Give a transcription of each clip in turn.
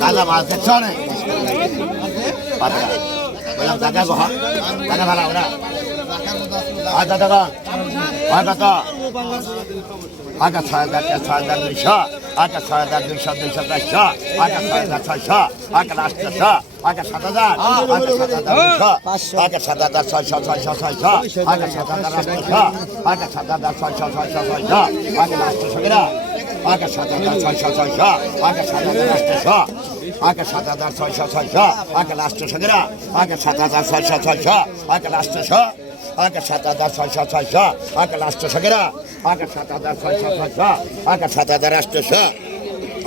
দাদা মাছ দেখছ না? দাদা গো হ্যাঁ? দাদা ভালো ওরা আর দাদা গো। আর কত আগে ছয় হাজার ছয় হাজার দুইশো। আগে ছয় হাজার দুইশো দুইশো চারশো আটশোশো আকাশ সাত হাজার আকাশ সাত হাজার ছয়শো ছয়শো ছয়শো আকাশ সাত হাজার আটশ আকাশ সাত হাজার ছয়শো ছয়শো ছয়শো আকাশ আটশোরা আকাশ সাত হাজার ছয়শো ছয়শো আকাশ সাত হাজার আটশ আকাশ সাত হাজার ছয়শো ছয়শো আকাশ আটশোরা আকাশ সাত হাজার ছয়শো ছয়শো আকাশ আটশ আকাশ সাত হাজার ছয়শো ছয়শো আকাশ আটশোরা আকাশ সাত হাজার ছয়শো ছয়শো আকাশ সাত হাজার আটশ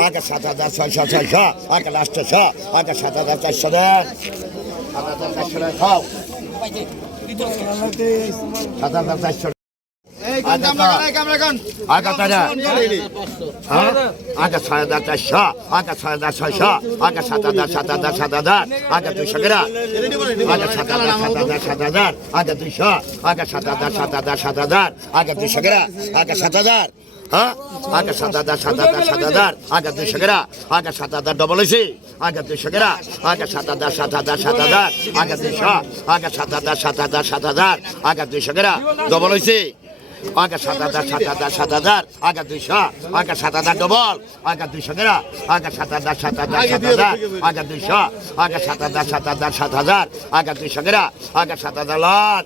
আগে সাত হাজার ছয়শো ছয়শো আগে আটশোশো আগে সাত হাজার চারশো দেন সাত হাজার চারশো খাও সাত হাজার। চারশো আগে তারা আগে ছয় হাজার চারশো আগে ছয় হাজার ছয়শো আগে সাত হাজার সাত হাজার সাত হাজার আগে দুইশো গ্রাম। আগে সাত হাজার সাত হাজার সাত হাজার আগে দুইশো আগে সাত হাজার সাত হাজার সাত হাজার আগে দুইশো গ্রাম আগে সাত হাজার। হ্যাঁ আগে সাত হাজার সাত হাজার সাত হাজার আগে দুইশো গ্রাম আগে সাত হাজার ডবল হয়েছে আগে দুইশো গ্রাম আগে সাত হাজার সাত হাজার সাত হাজার আগে দুইশো আগে সাত হাজার সাত হাজার সাত হাজার আগে দুইশো গ্রাম ডবল হয়েছে আগে সাত হাজার সাত হাজার সাত হাজার আগে দুইশো আগে সাত হাজার ডবল আগে দুইশো গেরা আগে সাত হাজার সাত হাজার সাত হাজার আগে দুইশো আগে সাত হাজার সাত হাজার সাত হাজার আগে দুইশো গেরা আগে সাত হাজার লট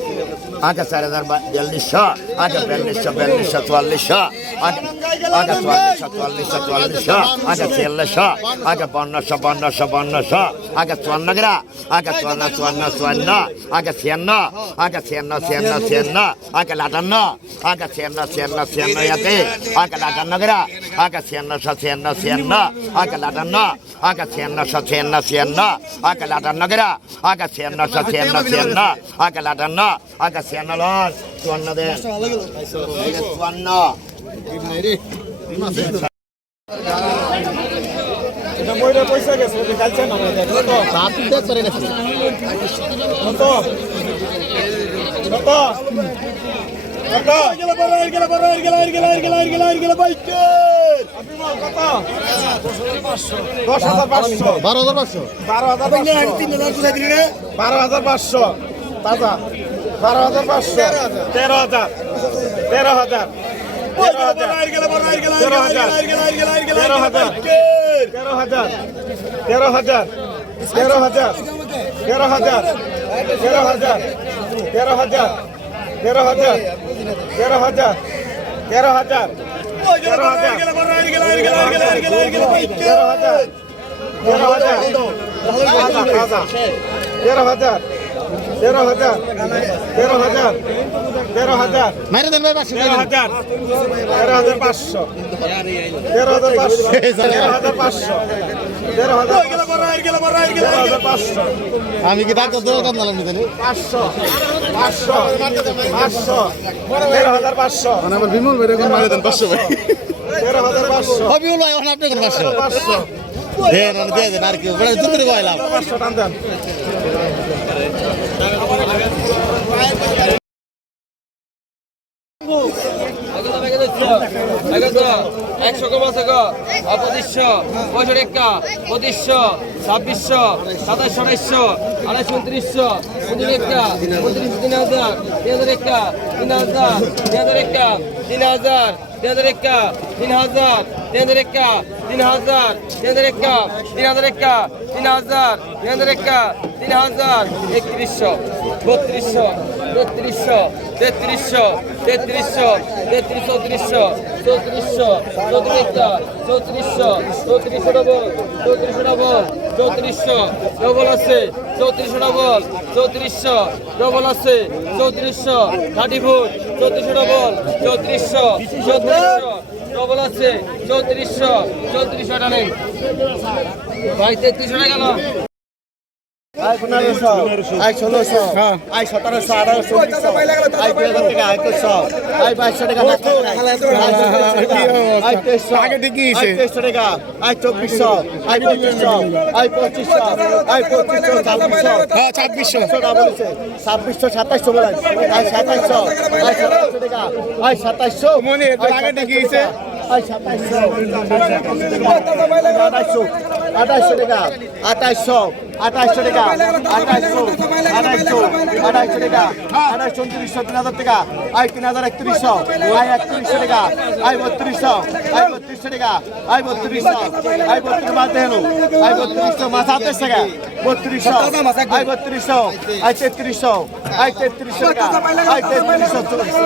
আগে চার হাজার বিয়াল্লিশশো আগে বিয়াল্লিশশো বিয়াল্লিশশো চুয়াল্লিশশো আগে আগে চুয়াল্লিশশো চুয়াল্লিশশো চুয়াল্লিশশো আগে ছিয়াল্লিশশো আগে পনেরোশো পনেরোশো পনেরোশো আগে চুয়ান্ন গ্রা আগে চুয়ান্ন চুয়ান্ন চুয়ান্ন আগে ছিয়ান্ন আগে ছিয়ান্ন ছিয়ান্ন ছিয়ান্ন আগে লাটান্ন আগে ছিয়ান্ন ছিয়ান্ন ছিয়ান্ন ইয়াতে আগে লাটান্ন গ্রা আগে ছিয়ান্নশো ছিয়ান্ন ছিয়ান্ন আগে লাটান্ন আগে ছিয়ান্নশো ছিয়ান্ন ছিয়ান্ন আগে লাটান্ন গ্রা আগে ছিয়ান্নশো ছিয়ান্ন ছিয়ান্ন আগে লাটান্ন আগে ছিয়ান্ন লস চুয়ান্ন দেন। চুয়ান্ন। পয়সা গেছে কত? বারো হাজার পাঁচশো। বারো হাজার বারো হাজার পাঁচশো। দাদা বারো হাজার পাঁচশো তেরো হাজার তেরো হাজার তেরো হাজার তেরো হাজার তেরো হাজার তেরো হাজার তেরো হাজার তেরো হাজার তেরো হাজার তেরো হাজার তেরো হাজার তেরো হাজার তেরো হাজার তেরো হাজার তেরো হাজার তেরো হাজার তেরো হাজার তেরো হাজার তেরো তেরো তেরো দেন ভাই পাঁচশো তেরো হাজার তেরো হাজার পাঁচশো তেরো হাজার পাঁচশো তেরো হাজার পাঁচশো তেরো হাজার পাঁচশো। আমি কি ডাক্তার দেওয়ার কথা নালাম জানি পাঁচশো পাঁচশো পাঁচশো তেরো হাজার পাঁচশো। মানে আমার বিমল ভাই এখন মাইরে দেন পাঁচশো ভাই। তেরো হাজার পাঁচশো। এখন আপনি পাঁচশো। পাঁচশো। দেন আর দেন আর কি বলে দুধ করে পাঁচশো টান দেন। একশো কম আছে পঁচিশশো পঁয়ষট্টি একা পঁচিশশো ছাব্বিশশো সাতাশ আঠাইশশো আড়াইশো উনত্রিশশো উনত্রিশ একা উনত্রিশ তিন হাজার তিন হাজার একা তিন হাজার তিন হাজার একা তিন হাজার তিন হাজার একা তিন হাজার তিন হাজার একা তিন হাজার তিন হাজার একা তিন হাজার একা তিন হাজার তিন হাজার একা তিন হাজার একত্রিশশো বত্রিশশো তেত্রিশশো তেত্রিশশো তেত্রিশশো তেত্রিশ চৌত্রিশশো চৌত্রিশশো চৌত্রিশটা চৌত্রিশশো চৌত্রিশশো ডবল চৌত্রিশশো ডবল চৌত্রিশশো ডবল আছে, চৌত্রিশশো ডবল চৌত্রিশশো ডবল আছে, চৌত্রিশশো থার্টি ফুট চৌত্রিশশো ডবল চৌত্রিশশো চৌত্রিশশো ডবল আছে, চৌত্রিশশো চৌত্রিশশো টানেন ভাই, তেত্রিশশো টাকা আই পনেরোশো আই হ্যাঁ। আই সতেরোশো আঠারোশো আই দুই হাজার টাকা একুশশো আই বাইশশো টাকা আই টাকা আই চব্বিশশো আই পঁচিশশো আই পঁচিশশো আই পঁচিশশো হ্যাঁ, ছাব্বিশশো। ছাব্বিশশো ছাব্বিশশো সাতাশশো বলেন আই সাতাশশো আই সাতাশশো টাকা আই মনে আগে দেখিয়েছে আঠাইশশো টাকা, আঠাইশশো আঠাইশশো টাকা, আঠাইশশো আঠাইশশো আঠাইশশো টাকা আঠাইশো উনত্রিশশো, তিন হাজার টাকা, আয় তিন হাজার একত্রিশশো, আয় একত্রিশশো টাকা, আয় বত্রিশশো আয় বত্রিশশো টাকা, আয় বত্রিশশো, আয় বত্রিশ বাদ দেন আয় বত্রিশশো, মাছ আঠাশ টাকা, বত্রিশশো, আয় বত্রিশশো, আয় তেত্রিশশো আয় তেত্রিশশো টাকা, আয় তেত্রিশশো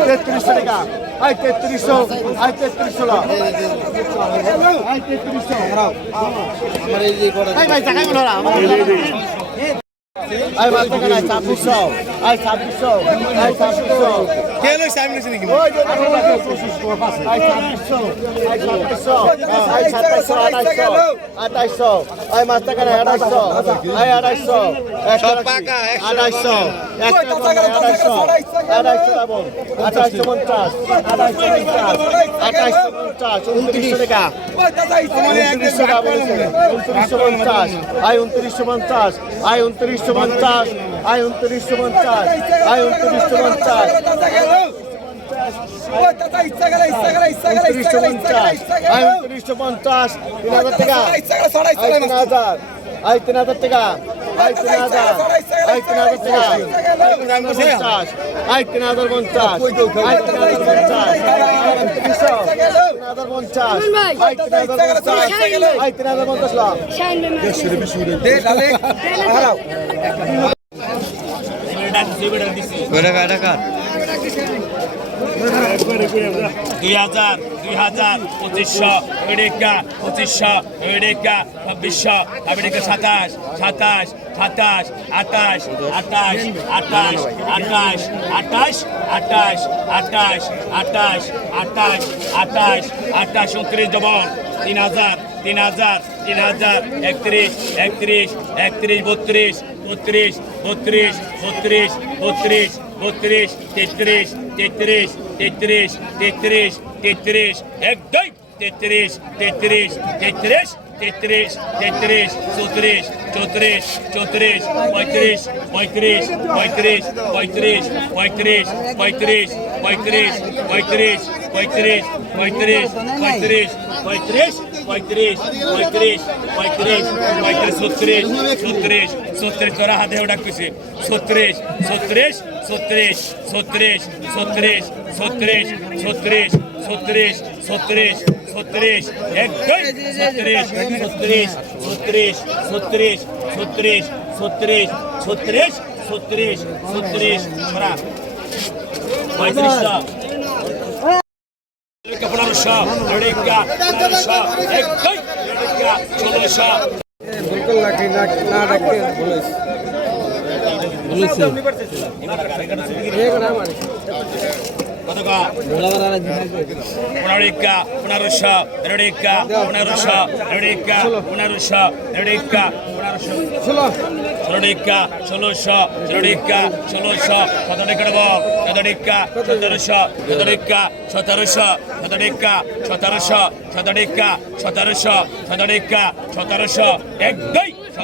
তেত্রিশশো টাকা, আয় তেত্রিশশো আয় তেত্রিশশো আয় তেত্রিশশো ভাই ভাই জায়গায় বলো আই বাস টাকা নাই ছাব্বিশশো। আই ছাব্বিশশো আই ছাব্বিশশো। কে লই সামনে শুনি কি ওই যেটা হলো আই ছাব্বিশশো আই ছাব্বিশশো আই সাতাইশশো আঠাইশশো আঠাইশশো। আই মাস টাকা নাই আঠাইশশো। আই আঠাইশশো সব পাকা আঠাইশশো আঠাইশশো আঠাইশশো যাব আঠাইশশো পঞ্চাশ আঠাইশশো পঞ্চাশ আঠাইশশো পঞ্চাশ উনত্রিশশো আই উনত্রিশশো পঞ্চাশ আই উনত্রিশশো পঞ্চাশ। আয় উনত্রিশশো পঞ্চাশ আয় উনত্রিশশো পঞ্চাশ উনত্রিশশো পঞ্চাশ আয় পঞ্চাশ তিন হাজার টাকা। আয় তিন হাজার আয় তিন হাজার টাকা। আয় তিন হাজার আয় তিন হাজার টাকা। পঞ্চাশ আয় তিন হাজার পঞ্চাশ আয় তিন হাজার পঞ্চাশ উনত্রিশশো তিন হাজার পঞ্চাশ আয় তিন হাজার পঞ্চাশ আয় হাজার পঞ্চাশ লাখ দুই হাজার দুই হাজার পঁচিশশো আমেরিকা পঁচিশশো আমেরিকা ছাব্বিশশো আমেরিকা সাতাশ সাতাশ সাতাশ আটাশ আটাশ আটাশ আটাশ আটাশ আটাশ আটাশ আটাশ আটাশ আটাশ আটাশ উনত্রিশ ডবল তিন হাজার তিন হাজার তিন হাজার একত্রিশ একত্রিশ একত্রিশ বত্রিশ বত্রিশ বত্রিশ বত্রিশ বত্রিশ বত্রিশ তেত্রিশ তেত্রিশ তেত্রিশ তেত্রিশ তেত্রিশ এক দুই তেত্রিশ তেত্রিশ তেত্রিশ তেত্রিশ তেত্রিশ চৌত্রিশ চৌত্রিশ চৌত্রিশ পঁয়ত্রিশ পঁয়ত্রিশ পঁয়ত্রিশ পঁয়ত্রিশ পঁয়ত্রিশ পঁয়ত্রিশ পঁয়ত্রিশ পঁয়ত্রিশ পঁয়ত্রিশ পঁয়ত্রিশ পঁয়ত্রিশ পঁয়ত্রিশ পঁয়ত্রিশ পঁয়ত্রিশ পঁয়ত্রিশ পঁয়ত্রিশ ছত্রিশ ছত্রিশ ছত্রিশ তোরা হাতে ওটা খুশি ছত্রিশ ছত্রিশ ছত্রিশ ছত্রিশ ছত্রিশ ছত্রিশ ছত্রিশ ছত্রিশ ছত্রিশ ছত্রিশ এক দুই ছত্রিশ ছত্রিশ ছত্রিশ ছত্রিশ ছত্রিশ ছত্রিশ ছত্রিশ ছত্রিশ ছত্রিশ তোরা পঁয়ত্রিশটা चौदह लड़ेगा लड़ेगा एक लड़ेगा चौदह बिल्कुल ना ना रखते पुलिस पुलिस एक नाम কতকা পুনরিকা পুনরুষ রেডিকা পুনরুষ রেডিকা পুনরুষ রেডিকা পুনরুষ ষোলোটিকা, ষোলোশো ষোলোটিকা, ষোলোশো নেব। সতেরোটিকা, সতেরোশো সতেরোটিকা সতেরোশো সতেরোটিকা সতেরোশো সতেরোটিকা সতেরোশো সতেরোটিকা, সতেরোশো। এক